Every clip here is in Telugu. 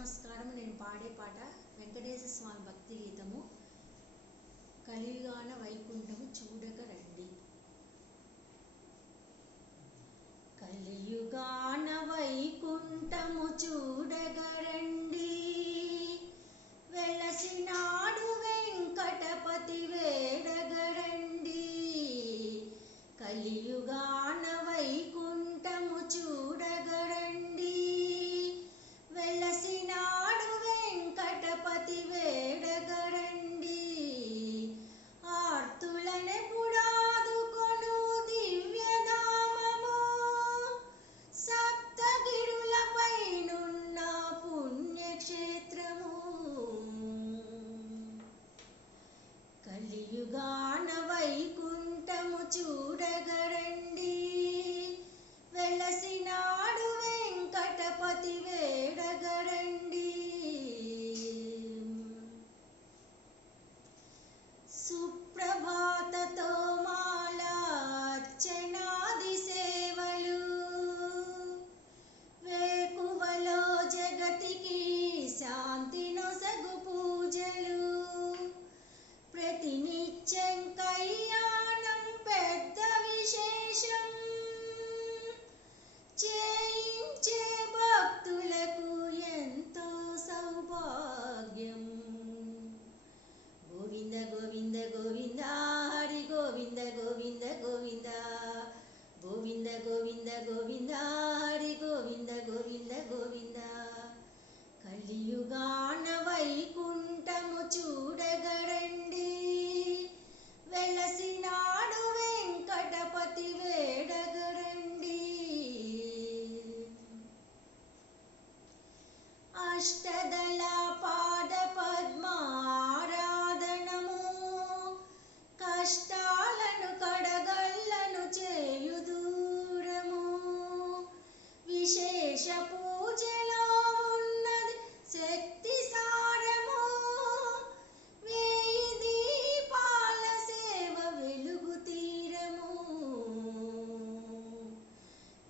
నమస్కారం. నేను పాడే పాట వెంకటేశ్వర స్వామి భక్తి గీతము. కలియుగాన వైకుంఠము చూడక రండి. కలియుగాన వైకుంఠము చూడక రండి, వెలసినాడు వెంకటపతి వేడగ రండి. కలియుగాన వైకుంఠము చూడక రండి, వెలసినాడు వెంకటపతి వేడగ రండి. ఆర్తులనెప్పుడాదుకొను దివ్యధామము, సప్తగిరులపైనున్న పుణ్యక్షేత్రము. కలియుగాన వైకుంఠము చూడగ రండి, వెలసినాడు వెంకటపతి వేడగ రండి. సుప్రభాతతో మాల అర్చనాది సేవలు, వేకువలో జగతికి శాంతి నొసగు పూజలు, ప్రతినిత్యం కళ్యాణం పెద్ద విశేషం, చేయించే భక్తులకు ఎంతో సౌభాగ్యం. గోవింద గోవింద గోవింద హరి గోవింద గోవింద గోవింద, గోవింద గోవింద గోవింద హరి గోవింద గోవింద గోవింద. కలియుగాన వైకుంఠము చూడగ రండి, వెలసినాడు వెంకటపతి వేడగ రండి. అష్టదళ పాద పద్మారాధనము, కష్టాలను కడగళ్ళను చేయు దూరము. విశేష పూజలో ఉన్నది శక్తి సారము, వేయి దీపాల సేవ వెలుగు తీరము.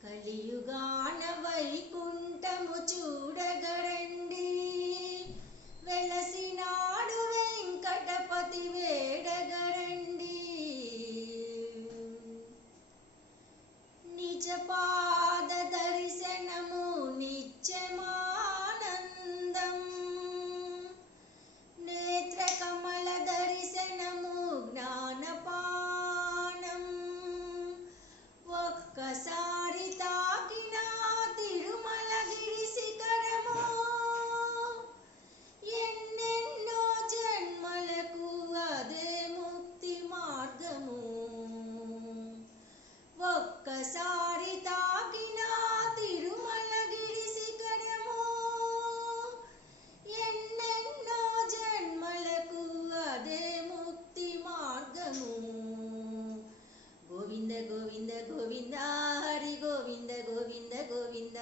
కలియుగాన వైకుంఠము చూడగ రండి, వెలసినాడు వెంకటపతి వేడగ రండి. నిజ పాద దర్శనము నిత్యమానందం, నేత్ర కమల దర్శనము జ్ఞానపానం. ఒక్కసారి తాకిన తిరుమలగిరి శిఖరము, ఎన్నెన్నో జన్మలకు అదే ముక్తి మార్గము. ఒక్కసారి తాకిన తిరుమలగిరి శిఖరము, ఎన్నెన్నో జన్మలకు అదే ముక్తి మార్గము. గోవింద గోవింద గోవింద హరి గోవింద గోవింద గోవింద,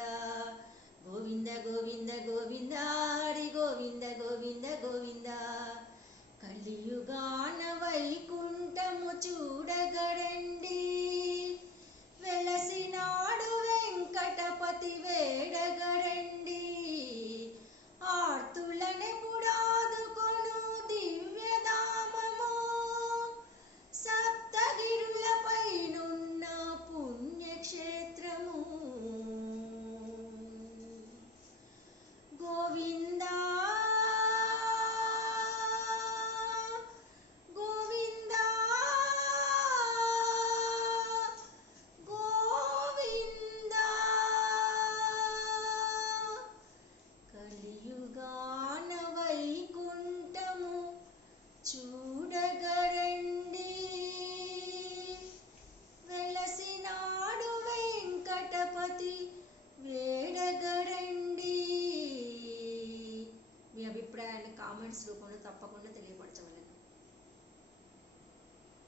గోవింద గోవింద గోవింద హరి గోవింద గోవింద గోవింద. కలియుగాన వైకుంఠము చూడగ రండి.